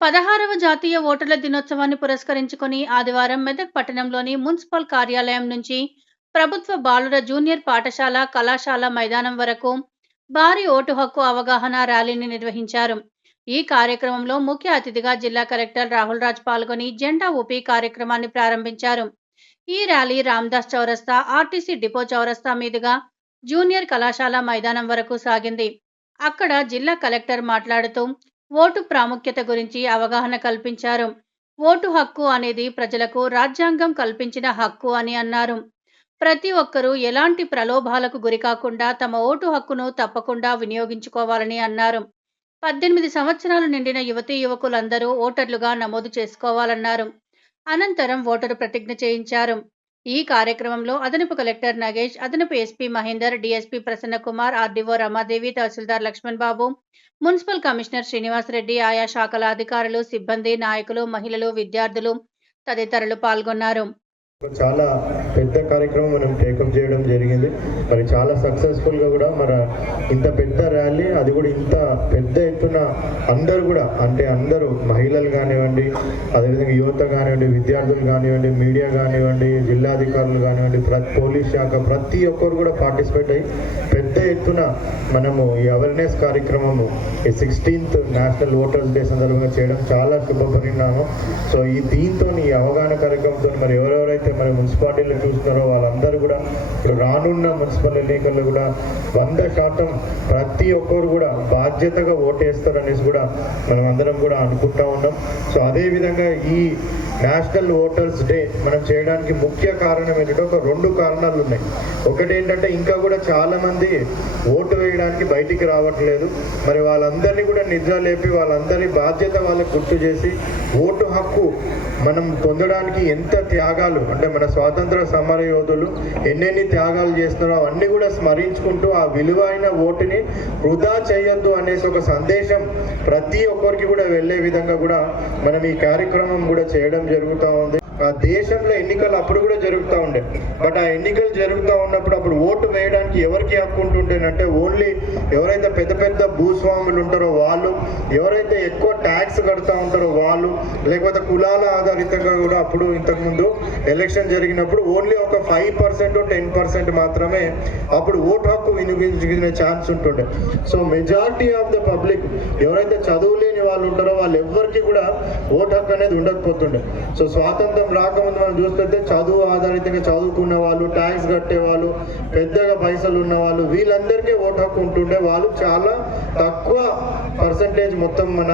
16వ జాతీయ ఓటర్ల దినోత్సవాన్ని పురస్కరించుకొని ఆదివారం మెదక్ పట్టణంలోని మున్సిపల్ కార్యాలయం నుంచి ప్రభుత్వ బాలుర జూనియర్ పాఠశాల కళాశాల మైదానం వరకు భారీ ఓటు హక్కు అవగాహన ర్యాలీని నిర్వహించారు. ఈ కార్యక్రమంలో ముఖ్య అతిథిగా జిల్లా కలెక్టర్ రాహుల్ రాజ్ పాల్గొని జెండా ఊపి కార్యక్రమాన్ని ప్రారంభించారు. ఈ ర్యాలీ రామ్దాస్ చౌరస్తా, ఆర్టీసీ డిపో చౌరస్తా మీదుగా జూనియర్ కళాశాల మైదానం వరకు సాగింది. అక్కడ జిల్లా కలెక్టర్ మాట్లాడుతూ ఓటు ప్రాముఖ్యత గురించి అవగాహన కల్పించారు. ఓటు హక్కు అనేది ప్రజలకు రాజ్యాంగం కల్పించిన హక్కు అని అన్నారు. ప్రతి ఒక్కరూ ఎలాంటి ప్రలోభాలకు గురికాకుండా తమ ఓటు హక్కును తప్పకుండా వినియోగించుకోవాలని అన్నారు. 18 సంవత్సరాలు నిండిన యువతీ యువకులందరూ ఓటర్లుగా నమోదు చేసుకోవాలన్నారు. అనంతరం ఓటరు ప్రతిజ్ఞ చేయించారు. ఈ కార్యక్రమంలో అదనపు కలెక్టర్ నగేష్, అదనపు SP Mahender, DSP Prasannakumar, RDO Ramadevi, tahsildar Laxman Babu, municipal commissioner Srinivas Reddy, ఆయా శాఖల అధికారులు, సిబ్బంది, నాయకులు, మహిళలు, విద్యార్థులు తదితరులు పాల్గొన్నారు. చాలా పెద్ద కార్యక్రమం మనం టేకప్ చేయడం జరిగింది. మరి చాలా సక్సెస్ఫుల్గా కూడా మన ఇంత పెద్ద ర్యాలీ, అది కూడా ఇంత పెద్ద ఎత్తున అందరూ కూడా అంటే అందరూ మహిళలు కానివ్వండి, అదేవిధంగా యువత కానివ్వండి, విద్యార్థులు కానివ్వండి, మీడియా కానివ్వండి, జిల్లాధికారులు కానివ్వండి, పోలీస్ శాఖ ప్రతి ఒక్కరు కూడా పార్టిసిపేట్ అయ్యి పెద్ద ఎత్తున మనము ఈ అవేర్నెస్ కార్యక్రమము ఈ 16th నేషనల్ ఓటర్స్ డే సందర్భంగా చేయడం చాలా శుభ పరిణామం. సో దీంతో ఈ అవగాహన కార్యక్రమంతో మరి ఎవరెవరైతే మరి మున్సిపాలిటీలో చూస్తున్నారో వాళ్ళందరూ కూడా రానున్న మున్సిపల్ ఎన్నికల్లో కూడా 100% ప్రతి ఒక్కరు కూడా బాధ్యతగా ఓటేస్తారు అనేసి కూడా మనం అందరం కూడా అనుకుంటా ఉన్నాం. సో అదేవిధంగా ఈ నేషనల్ ఓటర్స్ డే మనం చేయడానికి ముఖ్య కారణం ఏంటంటే ఒక 2 కారణాలు ఉన్నాయి. ఒకటి ఏంటంటే ఇంకా కూడా చాలా మంది ఓటు వేయడానికి బయటికి రావట్లేదు. మరి వాళ్ళందరినీ కూడా నిద్ర లేపి వాళ్ళందరి బాధ్యత వాళ్ళకు గుర్తు చేసి ఓటు హక్కు మనం పొందడానికి ఎంత త్యాగాలు అంటే మన స్వాతంత్ర సమర యోధులు ఎన్నెన్ని త్యాగాలు చేస్తున్నారో అవన్నీ కూడా స్మరించుకుంటూ ఆ విలువైన ఓటుని వృధా చేయొద్దు అనేసి ఒక సందేశం ప్రతి ఒక్కరికి కూడా వెళ్ళే విధంగా కూడా మనం ఈ కార్యక్రమం కూడా చేయడం జరుగుతూ ఉంది. ఆ దేశంలో ఎన్నికలు అప్పుడు కూడా జరుగుతూ ఉండే, బట్ ఆ ఎన్నికలు జరుగుతూ ఉన్నప్పుడు అప్పుడు ఓటు వేయడానికి ఎవరికి హక్కు ఉంటుంటేనంటే ఓన్లీ ఎవరైతే పెద్ద పెద్ద భూస్వాములు ఉంటారో వాళ్ళు, ఎవరైతే ఎక్కువ ట్యాక్స్ కడుతూ ఉంటారో వాళ్ళు, లేకపోతే కులాల ఆధారితంగా కూడా అప్పుడు ఇంతకుముందు ఎలక్షన్ జరిగినప్పుడు ఓన్లీ ఒక 5% 10% మాత్రమే అప్పుడు ఓటు హక్కు వినియోగించుకునే ఛాన్స్ ఉంటుండే. So majority of the public ఎవరైతే చదువు లేని వాళ్ళు ఉంటారో వాళ్ళు ఎవరికి కూడా ఓటు హక్కు అనేది ఉండకపోతుండే. సో స్వాతంత్రం రాకముందు మనం చూస్తుంటే చదువు ఆధారితంగా చదువుకున్న వాళ్ళు, ట్యాక్స్ కట్టే వాళ్ళు, పెద్దగా పైసలు ఉన్న వాళ్ళు, వీళ్ళందరికీ ఓటు హక్కు ఉంటుండే. వాళ్ళు చాలా తక్కువ పర్సంటేజ్ మొత్తం మన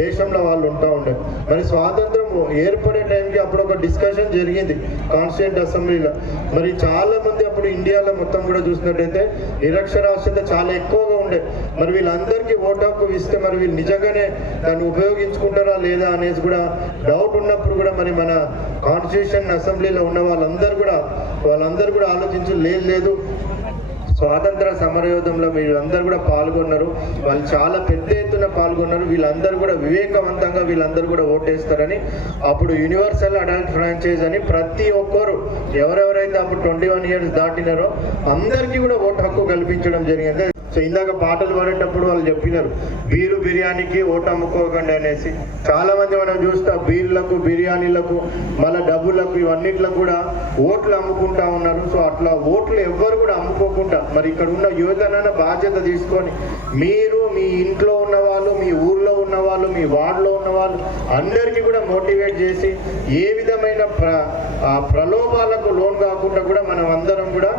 దేశంలో వాళ్ళు ఉంటా ఉండే. మరి స్వాతంత్రం ఏర్పడే టైంకి అప్పుడు ఒక డిస్కషన్ జరిగింది కాన్స్టిట్యూంట్ అసెంబ్లీలో. మరి చాలా మంది అప్పుడు ఇండియాలో మొత్తం కూడా చూసినట్టయితే నిరక్షరాస్యత చాలా ఎక్కువగా ఉండే. మరి వీళ్ళందరికీ ఓటు హక్కు ఇస్తే మరి వీళ్ళు నిజంగానే దాన్ని ఉపయోగించుకుంటారా లేదా అనేసి కూడా డౌట్ ఉన్నప్పుడు కూడా మరి మన కాన్స్టిట్యూషన్ అసెంబ్లీలో ఉన్న వాళ్ళందరూ కూడా ఆలోచించి లేదు స్వాతంత్ర సమరయోధంలో వీళ్ళందరూ కూడా పాల్గొన్నారు, వాళ్ళు చాలా పెద్ద ఎత్తున పాల్గొన్నారు, వీళ్ళందరూ కూడా వివేకవంతంగా వీళ్ళందరూ కూడా ఓటేస్తారని అప్పుడు యూనివర్సల్ అడల్ట్ ఫ్రాంచైజ్ అని ప్రతి ఒక్కరు ఎవరెవరైతే అప్పుడు 21 years దాటినారో అందరికీ కూడా ఓటు హక్కు కల్పించడం జరిగింది. సో ఇందాక పాటలు పాడేటప్పుడు వాళ్ళు చెప్పినారు బీరు బిర్యానీకి ఓటు అమ్ముకోకండి అనేసి. చాలా మంది మనం చూస్తా బీర్లకు, బిర్యానీలకు, మళ్ళీ డబ్బులకు, ఇవన్నిట్లకు కూడా ఓట్లు అమ్ముకుంటా ఉన్నారు. సో అట్లా ఓట్లు ఎవ్వరు కూడా అమ్ముకోకుండా మరి ఇక్కడ ఉన్న యువతనైనా బాధ్యత తీసుకొని మీరు మీ ఇంట్లో ఉన్న వాళ్ళు, మీ ఊర్లో ఉన్న వాళ్ళు, మీ వార్డులో ఉన్న వాళ్ళు అందరికీ కూడా మోటివేట్ చేసి ఏ విధమైన ప్రలోభాలకు లోన్ కాకుండా కూడా మనం అందరం కూడా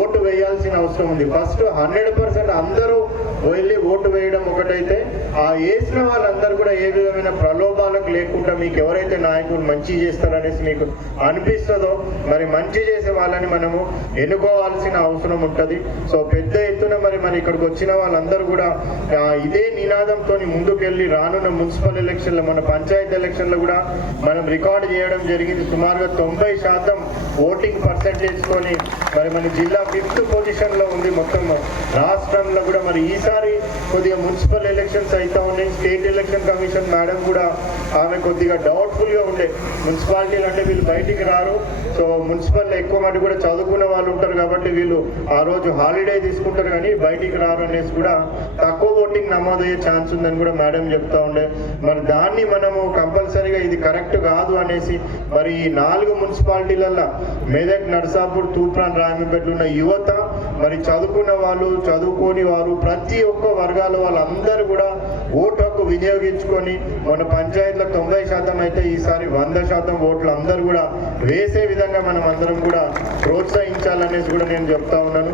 ఓటు వేయాల్సిన అవసరం ఉంది. ఫస్ట్ 100% అందరూ వెళ్ళి ఓటు వేయడం ఒకటైతే ఆ వేసిన వాళ్ళందరూ కూడా ఏ విధమైన ప్రలోభాలకు లేకుండా మీకు ఎవరైతే నాయకులు మంచి చేస్తారనేసి మీకు అనిపిస్తుందో మరి మంచి చేసే వాళ్ళని మనము ఎన్నుకోవాల్సిన అవసరం ఉంటుంది. సో పెద్ద ఎత్తున మరి ఇక్కడికి వచ్చిన వాళ్ళందరూ కూడా ఇదే నినాదంతో ముందుకెళ్ళి రానున్న మున్సిపల్ ఎలక్షన్లో, మన పంచాయతీ ఎలక్షన్లో కూడా మనం రికార్డు చేయడం జరిగింది. సుమారుగా 90% ఓటింగ్ పర్సెంటేజ్తోని మరి మన జిల్లా 5th పొజిషన్లో ఉంది మొత్తం రాష్ట్రంలో కూడా. మరి ఈసారి కొద్దిగా మున్సిపల్ ఎలక్షన్స్ అవుతా ఉన్నాయి. స్టేట్ ఎలక్షన్ కమిషన్ మేడం కూడా ఆమె కొద్దిగా డౌట్ఫుల్గా ఉండే, మున్సిపాలిటీలు అంటే వీళ్ళు బయటికి రారు, సో మున్సిపల్లో ఎక్కువ మంది కూడా చదువుకున్న వాళ్ళు ఉంటారు కాబట్టి వీళ్ళు ఆ రోజు హాలిడే తీసుకుంటారు కానీ బయటికి రారు అనేసి కూడా తక్కువ ఓటింగ్ నమోదయ్యే ఛాన్స్ ఉందని కూడా మేడం చెప్తా ఉండే. మరి దాన్ని మనము కంపల్సరీగా ఇది కరెక్ట్ కాదు అనేసి మరి ఈ 4 మున్సిపాలిటీలలో మెదక్, నర్సాపూర్, తూప్రాన్, రాయమంపేటలో ఉన్న యువత, మరి చదువుకున్న వాళ్ళు, చదువుకోని వారు, ప్రతి ఒక్క వర్గాల వాళ్ళందరూ కూడా ఓటు హక్కు వినియోగించుకొని మన పంచాయతీలకు 90% అయితే ఈసారి 100% ఓట్లు అందరూ కూడా వేసే విధంగా మనం అందరం కూడా ప్రోత్సహించాలనేసి కూడా నేను చెప్తా ఉన్నాను.